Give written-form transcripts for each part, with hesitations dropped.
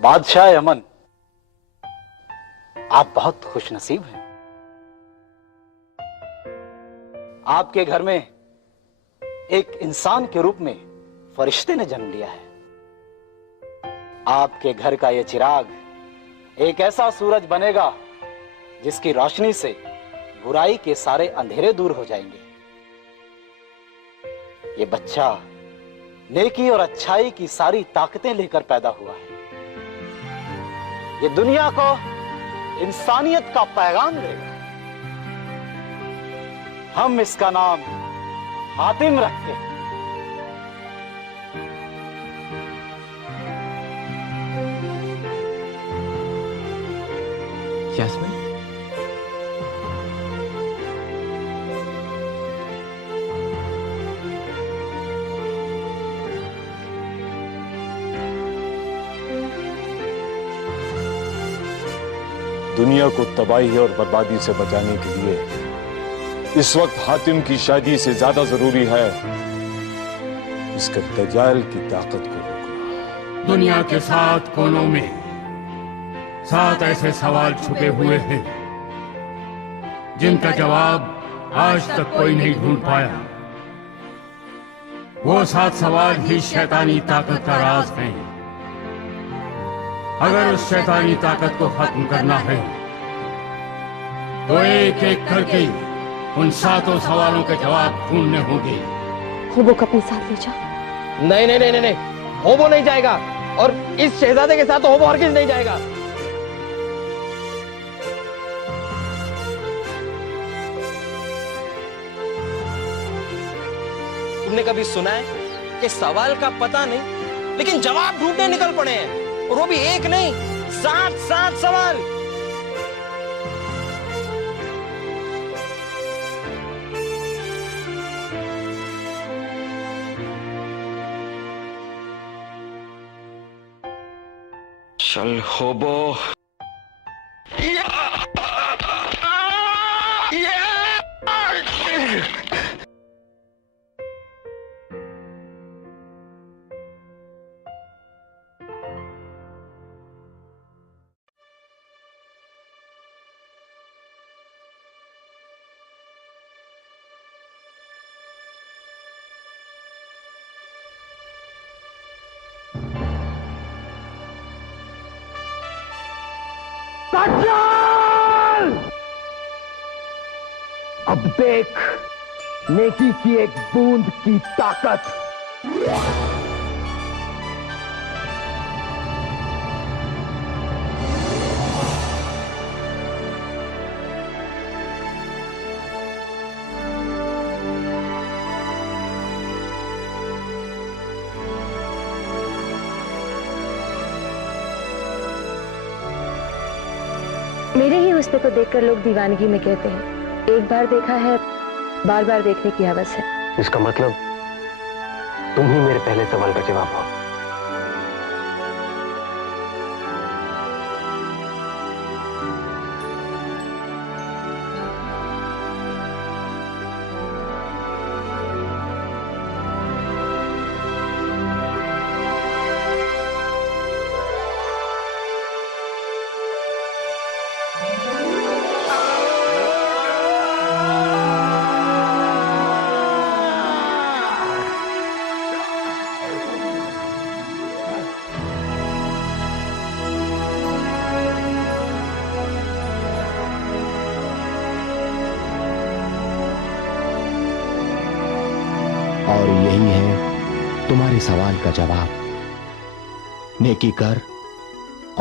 बादशाह अमन, आप बहुत खुशनसीब हैं। आपके घर में एक इंसान के रूप में फरिश्ते ने जन्म लिया है। आपके घर का यह चिराग एक ऐसा सूरज बनेगा जिसकी रोशनी से बुराई के सारे अंधेरे दूर हो जाएंगे। ये बच्चा नेकी और अच्छाई की सारी ताकतें लेकर पैदा हुआ है। ये दुनिया को इंसानियत का पैगाम देगा। हम इसका नाम हातिम रखते हैं। यास्मीन, दुनिया को तबाही और बर्बादी से बचाने के लिए इस वक्त हातिम की शादी से ज्यादा जरूरी है इसके दज्जाल की ताकत को रोकना। दुनिया के 7 कोनों में 7 ऐसे सवाल छुपे हुए हैं जिनका जवाब आज तक कोई नहीं ढूंढ पाया। वो 7 सवाल ही शैतानी ताकत का राज हैं। अगर उस शैतानी ताकत को खत्म करना है तो एक एक करके उन 7 सवालों के जवाब ढूंढने होंगे। होबो को अपने साथ ले जाओ। नहीं नहीं नहीं नहीं, होबो नहीं जाएगा, और इस शहजादे के साथ तो होबो हरगिज़ नहीं जाएगा। तुमने कभी सुना है कि सवाल का पता नहीं लेकिन जवाब ढूंढने निकल पड़े हैं, और वो भी एक नहीं 7 सवाल। चल होबो। अब देख नेकी की एक बूंद की ताकत। मेरे ही हुस्न को देखकर लोग दीवानगी में कहते हैं। एक बार देखा है, बार बार देखने की हवस है। इसका मतलब तुम ही मेरे पहले सवाल का जवाब हो। और यही है तुम्हारे सवाल का जवाब। नेकी कर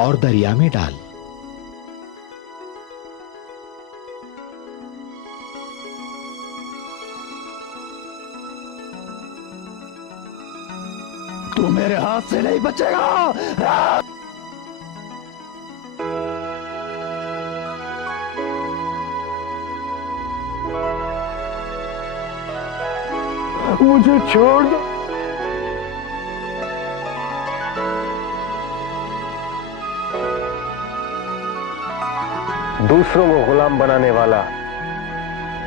और दरिया में डाल। तू मेरे हाथ से नहीं बचेगा। मुझे छोड़ दो। दूसरों को गुलाम बनाने वाला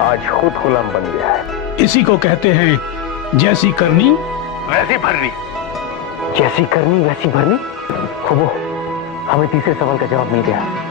आज खुद गुलाम बन गया है। इसी को कहते हैं जैसी करनी वैसी भरनी। जैसी करनी वैसी भरनी। होबो हमें तीसरे सवाल का जवाब मिल गया।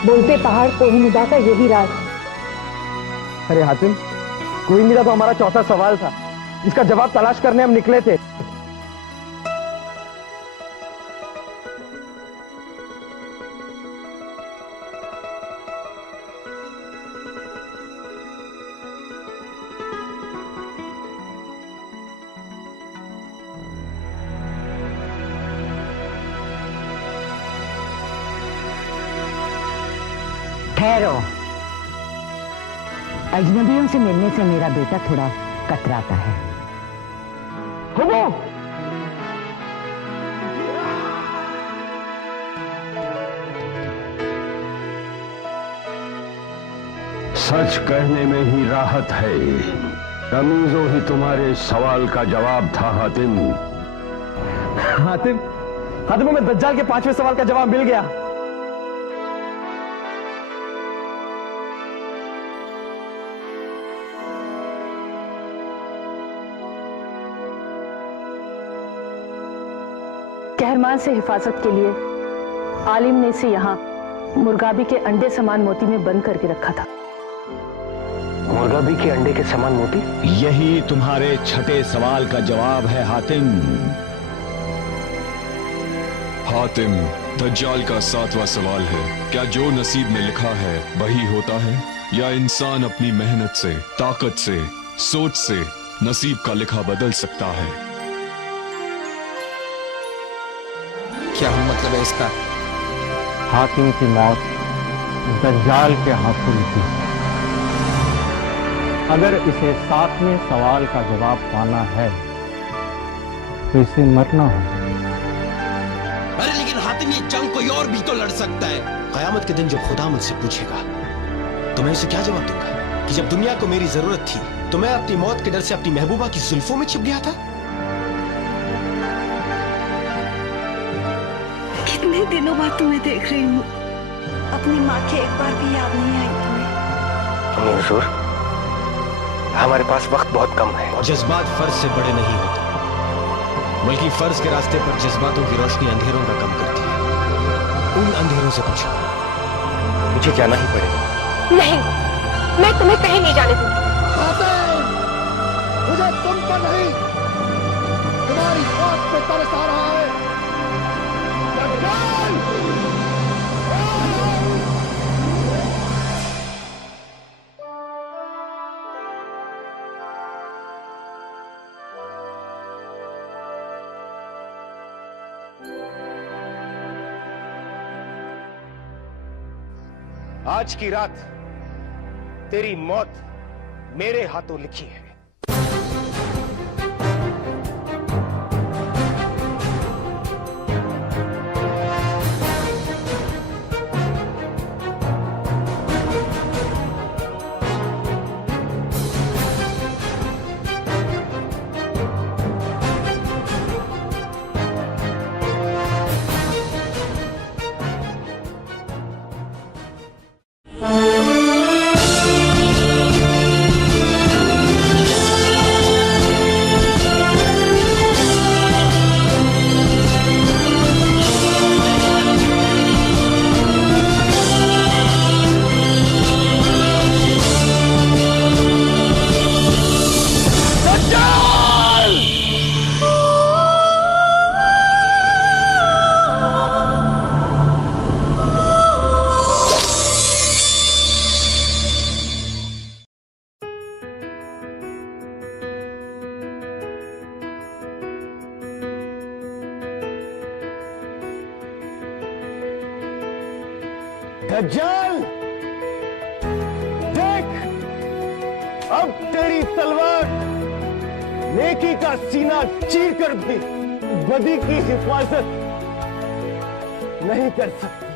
बोलते पहाड़ कोहिनूर का यही राज। अरे हातिम, कोहिनूर तो हमारा चौथा सवाल था जिसका जवाब तलाश करने हम निकले थे। ठहरो, अजनबियों से मिलने से मेरा बेटा थोड़ा कतराता है। सच कहने में ही राहत है। रमीजो ही तुम्हारे सवाल का जवाब था हातिम। हातिम, हातिम में दज्जाल के 5वें सवाल का जवाब मिल गया। कहरमान से हिफाजत के लिए आलिम ने इसे यहाँ मुर्गाबी के अंडे समान मोती में बंद करके रखा था। मुर्गाबी के अंडे के समान मोती? यही तुम्हारे छठे सवाल का जवाब है हातिम। हातिम, दज्जाल का 7वां सवाल है, क्या जो नसीब में लिखा है वही होता है, या इंसान अपनी मेहनत से, ताकत से, सोच से नसीब का लिखा बदल सकता है? क्या मतलब है इसका? हातिम की मौत दज्जाल के हाथों लिखी। अगर इसे 7वें सवाल का जवाब पाना है तो इसे मरना होगा। अरे लेकिन हातिम, ये जंग कोई और भी तो लड़ सकता है। कयामत के दिन जब खुदा मुझसे पूछेगा तो मैं उसे क्या जवाब दूंगा कि जब दुनिया को मेरी जरूरत थी तो मैं अपनी मौत के डर से अपनी महबूबा की जुल्फों में छिप गया था। कितने दिनों बाद तुम्हें देख रही हूँ। अपनी माँ की एक बार भी याद नहीं आई तुम्हें? हुजूर, हमारे पास वक्त बहुत कम है। जज्बात फर्ज से बड़े नहीं होते, बल्कि फर्ज के रास्ते पर जज्बातों की रोशनी अंधेरों का कम करती है। उन अंधेरों से बचो। मुझे जाना ही पड़ेगा। नहीं, मैं तुम्हें कहीं नहीं जाने दूंगी। मुझे तुम पर नहीं, तुम्हारी मौत पे तरस आ रहा है। आज की रात तेरी मौत मेरे हाथों लिखी है। दज्जाल, अब तेरी तलवार नेकी का सीना चीर कर भी बदी की हिफाजत नहीं कर सकती।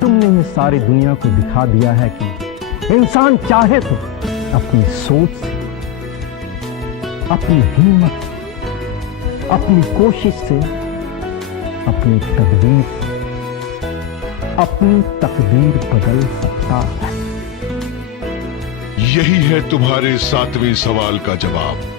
तुमने ये सारी दुनिया को दिखा दिया है कि इंसान चाहे तो अपनी सोच से, अपनी हिम्मत से, अपनी कोशिश से, अपनी तकदीर से, अपनी तकदीर बदल सकता है। यही है तुम्हारे 7वें सवाल का जवाब।